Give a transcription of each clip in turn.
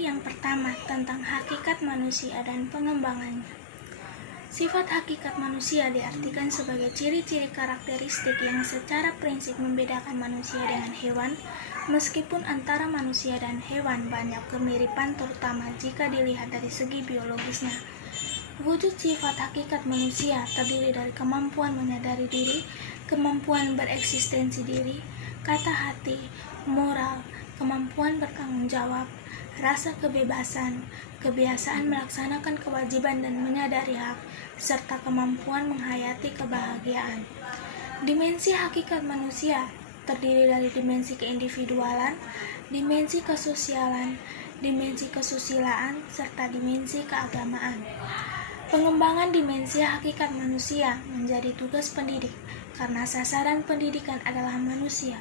Materi yang pertama tentang hakikat manusia dan pengembangannya. Sifat hakikat manusia diartikan sebagai ciri-ciri karakteristik yang secara prinsip membedakan manusia dengan hewan, meskipun antara manusia dan hewan banyak kemiripan terutama jika dilihat dari segi biologisnya. Wujud sifat hakikat manusia terdiri dari kemampuan menyadari diri, kemampuan bereksistensi diri, kata hati, moral, kemampuan bertanggung jawab, rasa kebebasan, kebiasaan melaksanakan kewajiban dan menyadari hak, serta kemampuan menghayati kebahagiaan. Dimensi hakikat manusia terdiri dari dimensi keindividualan, dimensi kesosialan, dimensi kesusilaan, serta dimensi keagamaan. Pengembangan dimensi hakikat manusia menjadi tugas pendidik, karena sasaran pendidikan adalah manusia.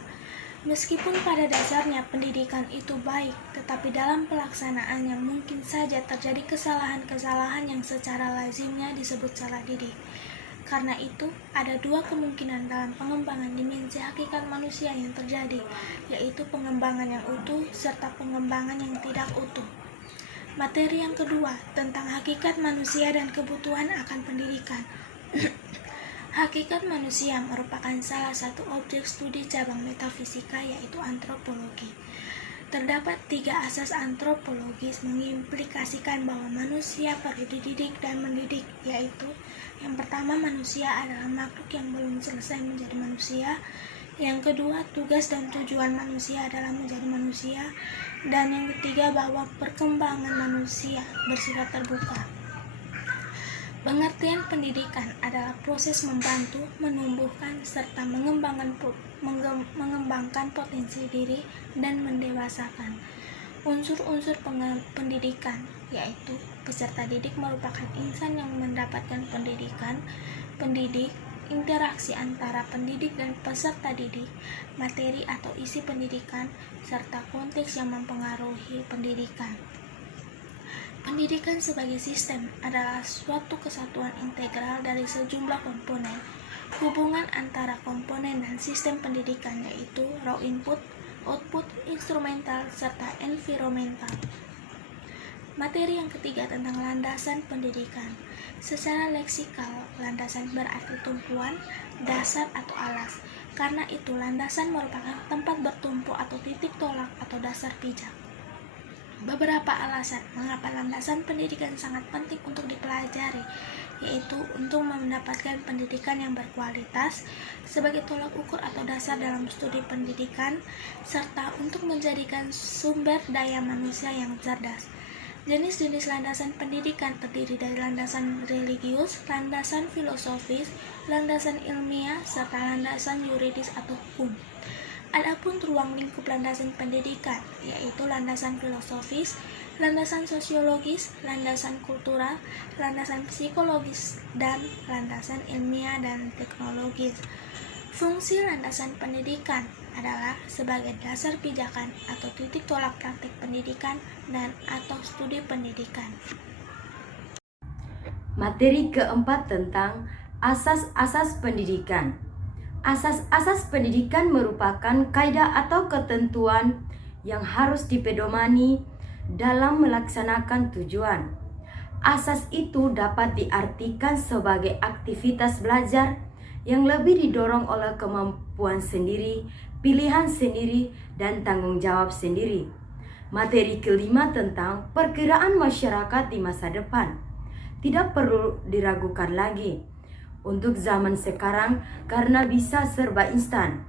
Meskipun pada dasarnya pendidikan itu baik, tetapi dalam pelaksanaannya mungkin saja terjadi kesalahan-kesalahan yang secara lazimnya disebut salah didik. Karena itu, ada dua kemungkinan dalam pengembangan dimensi hakikat manusia yang terjadi, yaitu pengembangan yang utuh serta pengembangan yang tidak utuh. Materi yang kedua tentang hakikat manusia dan kebutuhan akan pendidikan. Hakikat manusia merupakan salah satu objek studi cabang metafisika, yaitu antropologi. Terdapat 3 asas antropologis mengimplikasikan bahwa manusia perlu dididik dan mendidik, yaitu yang pertama, manusia adalah makhluk yang belum selesai menjadi manusia. Yang kedua, tugas dan tujuan manusia adalah menjadi manusia. Dan yang ketiga, bahwa perkembangan manusia bersifat terbuka. Pengertian pendidikan adalah proses membantu, menumbuhkan, serta mengembangkan potensi diri dan mendewasakan. Unsur-unsur pendidikan, yaitu peserta didik merupakan insan yang mendapatkan pendidikan, pendidik, interaksi antara pendidik dan peserta didik, materi atau isi pendidikan, serta konteks yang mempengaruhi pendidikan. Pendidikan sebagai sistem adalah suatu kesatuan integral dari sejumlah komponen. Hubungan antara komponen dan sistem pendidikan yaitu raw input, output, instrumental, serta environmental. Materi yang ketiga tentang landasan pendidikan. Secara leksikal, landasan berarti tumpuan, dasar atau alas. Karena itu, landasan merupakan tempat bertumpu atau titik tolak atau dasar pijak. Beberapa alasan mengapa landasan pendidikan sangat penting untuk dipelajari, yaitu untuk mendapatkan pendidikan yang berkualitas sebagai tolak ukur atau dasar dalam studi pendidikan, serta untuk menjadikan sumber daya manusia yang cerdas. Jenis-jenis landasan pendidikan terdiri dari landasan religius, landasan filosofis, landasan ilmiah, serta landasan yuridis atau hukum. Adapun ruang lingkup landasan pendidikan, yaitu landasan filosofis, landasan sosiologis, landasan kultural, landasan psikologis, dan landasan ilmiah dan teknologis. Fungsi landasan pendidikan adalah sebagai dasar pijakan atau titik tolak praktik pendidikan dan atau studi pendidikan. Materi keempat tentang asas-asas pendidikan. Asas-asas pendidikan merupakan kaidah atau ketentuan yang harus dipedomani dalam melaksanakan tujuan. Asas itu dapat diartikan sebagai aktivitas belajar yang lebih didorong oleh kemampuan sendiri, pilihan sendiri, dan tanggung jawab sendiri. Materi kelima tentang perkiraan masyarakat di masa depan. Tidak perlu diragukan lagi untuk zaman sekarang karena bisa serba instan.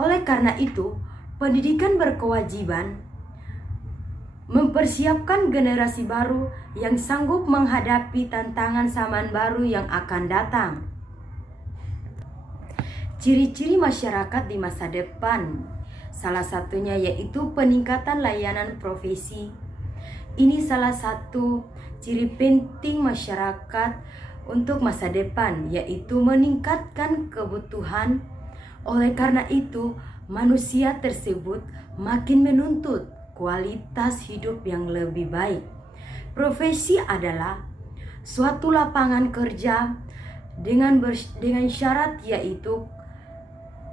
Oleh karena itu, pendidikan berkewajiban mempersiapkan generasi baru yang sanggup menghadapi tantangan zaman baru yang akan datang. Ciri-ciri masyarakat di masa depan, salah satunya yaitu peningkatan layanan profesi. Ini salah satu ciri penting masyarakat untuk masa depan, yaitu meningkatkan kebutuhan. Oleh karena itu, manusia tersebut makin menuntut kualitas hidup yang lebih baik. Profesi adalah suatu lapangan kerja dengan syarat yaitu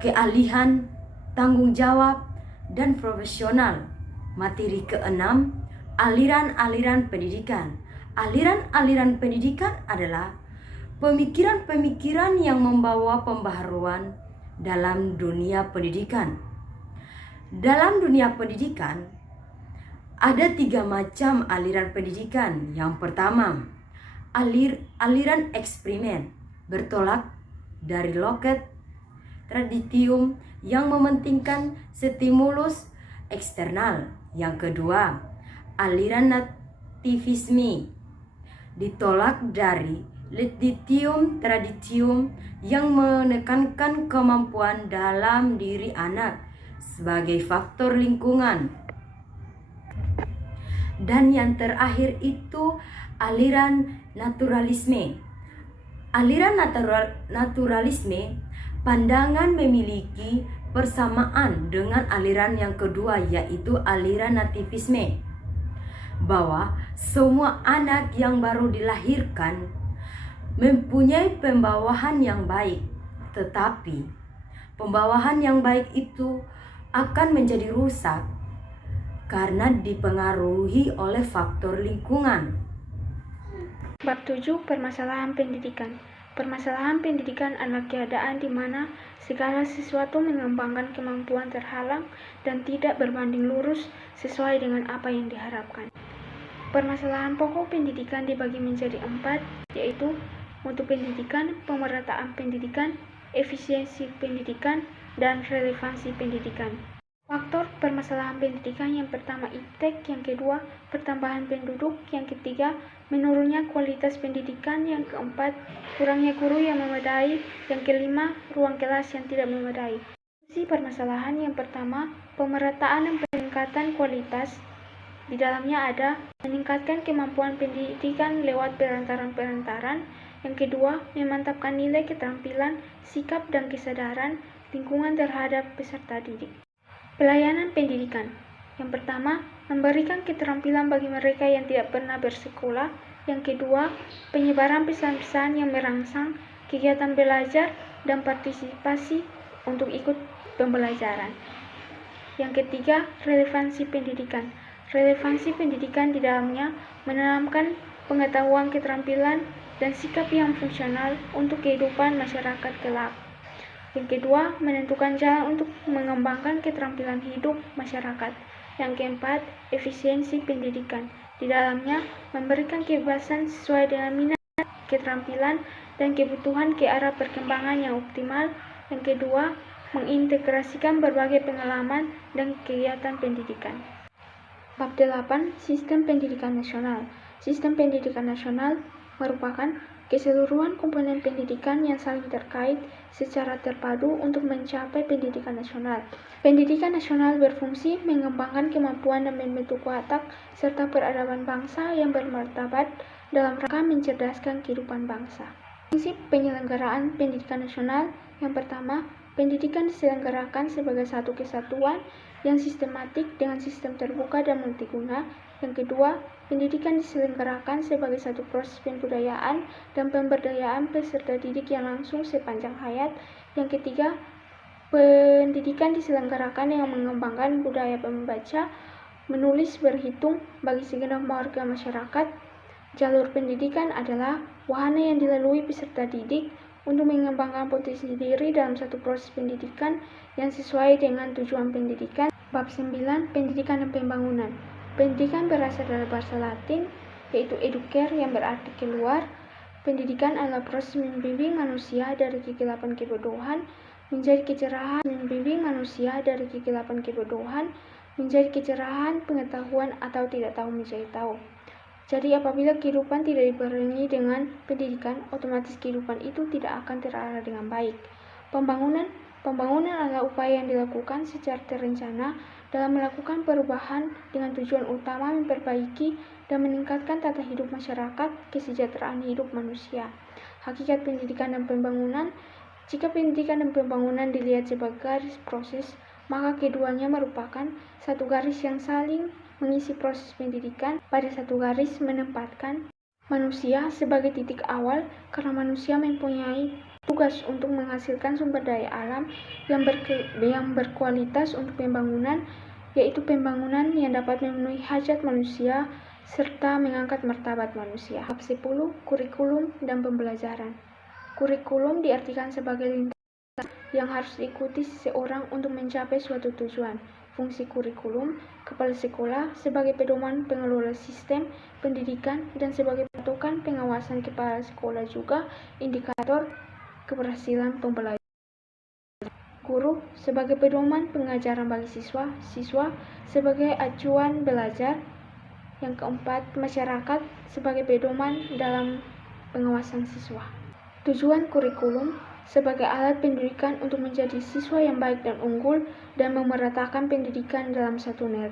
keahlian, tanggung jawab, dan profesional. Materi keenam, aliran-aliran pendidikan. Aliran-aliran pendidikan adalah pemikiran-pemikiran yang membawa pembaharuan dalam dunia pendidikan. Dalam dunia pendidikan, ada 3 macam aliran pendidikan. Yang pertama, aliran eksperimen, bertolak dari loket traditium yang mementingkan stimulus eksternal. Yang kedua, aliran nativisme, ditolak dari lectitium traditium yang menekankan kemampuan dalam diri anak sebagai faktor lingkungan. Dan yang terakhir itu aliran naturalisme. Aliran naturalisme, pandangan memiliki persamaan dengan aliran yang kedua, yaitu aliran nativisme, bahwa semua anak yang baru dilahirkan mempunyai pembawahan yang baik, tetapi pembawahan yang baik itu akan menjadi rusak karena dipengaruhi oleh faktor lingkungan. Bab 7. Permasalahan pendidikan. Permasalahan pendidikan adalah keadaan di mana segala sesuatu mengembangkan kemampuan terhalang dan tidak berbanding lurus sesuai dengan apa yang diharapkan. Permasalahan pokok pendidikan dibagi menjadi 4, yaitu mutu pendidikan, pemerataan pendidikan, efisiensi pendidikan, dan relevansi pendidikan. Faktor permasalahan pendidikan yang pertama iptek, yang kedua pertambahan penduduk, yang ketiga menurunnya kualitas pendidikan, yang keempat kurangnya guru yang memadai, yang kelima ruang kelas yang tidak memadai. Solusi permasalahan yang pertama, pemerataan dan peningkatan kualitas. Di dalamnya ada meningkatkan kemampuan pendidikan lewat perantaran-perantaran. Yang kedua, memantapkan nilai keterampilan, sikap dan kesadaran lingkungan terhadap peserta didik. Pelayanan pendidikan. Yang pertama, memberikan keterampilan bagi mereka yang tidak pernah bersekolah. Yang kedua, penyebaran pesan-pesan yang merangsang kegiatan belajar dan partisipasi untuk ikut pembelajaran. Yang ketiga, relevansi pendidikan. Relevansi pendidikan di dalamnya menanamkan pengetahuan, keterampilan, dan sikap yang fungsional untuk kehidupan masyarakat kelak. Yang kedua, menentukan jalan untuk mengembangkan keterampilan hidup masyarakat. Yang keempat, efisiensi pendidikan. Di dalamnya, memberikan kebebasan sesuai dengan minat, keterampilan, dan kebutuhan ke arah perkembangan yang optimal. Yang kedua, mengintegrasikan berbagai pengalaman dan kegiatan pendidikan. Bab 8. Sistem pendidikan nasional. Sistem pendidikan nasional merupakan keseluruhan komponen pendidikan yang saling terkait secara terpadu untuk mencapai pendidikan nasional. Pendidikan nasional berfungsi mengembangkan kemampuan dan membentuk watak serta peradaban bangsa yang bermartabat dalam rangka mencerdaskan kehidupan bangsa. Prinsip penyelenggaraan pendidikan nasional. Yang pertama, pendidikan diselenggarakan sebagai satu kesatuan yang sistematik dengan sistem terbuka dan multiguna. Yang kedua, pendidikan diselenggarakan sebagai satu proses pembudayaan dan pemberdayaan peserta didik yang langsung sepanjang hayat. Yang ketiga, pendidikan diselenggarakan dengan mengembangkan budaya membaca, menulis, berhitung bagi segenap warga masyarakat. Jalur pendidikan adalah wahana yang dilalui peserta didik untuk mengembangkan potensi diri dalam satu proses pendidikan yang sesuai dengan tujuan pendidikan. Bab 9. Pendidikan dan pembangunan. Pendidikan berasal dari bahasa Latin, yaitu educare yang berarti keluar. Pendidikan adalah proses membimbing manusia dari kegelapan kebodohan menjadi kecerahan, membimbing manusia dari kegelapan kebodohan menjadi kecerahan, pengetahuan atau tidak tahu menjadi tahu. Jadi apabila kehidupan tidak dibarengi dengan pendidikan, otomatis kehidupan itu tidak akan terarah dengan baik. Pembangunan adalah upaya yang dilakukan secara terencana dalam melakukan perubahan dengan tujuan utama memperbaiki dan meningkatkan tata hidup masyarakat, kesejahteraan hidup manusia. Hakikat pendidikan dan pembangunan. Jika pendidikan dan pembangunan dilihat sebagai garis proses, maka keduanya merupakan satu garis yang saling mengisi proses pendidikan. Pada satu garis menempatkan manusia sebagai titik awal karena manusia mempunyai tugas untuk menghasilkan sumber daya alam yang berkualitas untuk pembangunan yaitu pembangunan yang dapat memenuhi hajat manusia serta mengangkat martabat manusia. Bab 10. Kurikulum dan pembelajaran. Kurikulum diartikan sebagai lintasan yang harus diikuti seseorang untuk mencapai suatu tujuan. Fungsi kurikulum, kepala sekolah sebagai pedoman pengelola sistem pendidikan dan sebagai patokan pengawasan kepala sekolah juga indikator keberhasilan pembelajaran. Guru sebagai pedoman pengajaran bagi siswa, siswa sebagai acuan belajar. Yang keempat, masyarakat sebagai pedoman dalam pengawasan siswa. Tujuan kurikulum sebagai alat pendidikan untuk menjadi siswa yang baik dan unggul dan memeratakan pendidikan dalam satu negeri.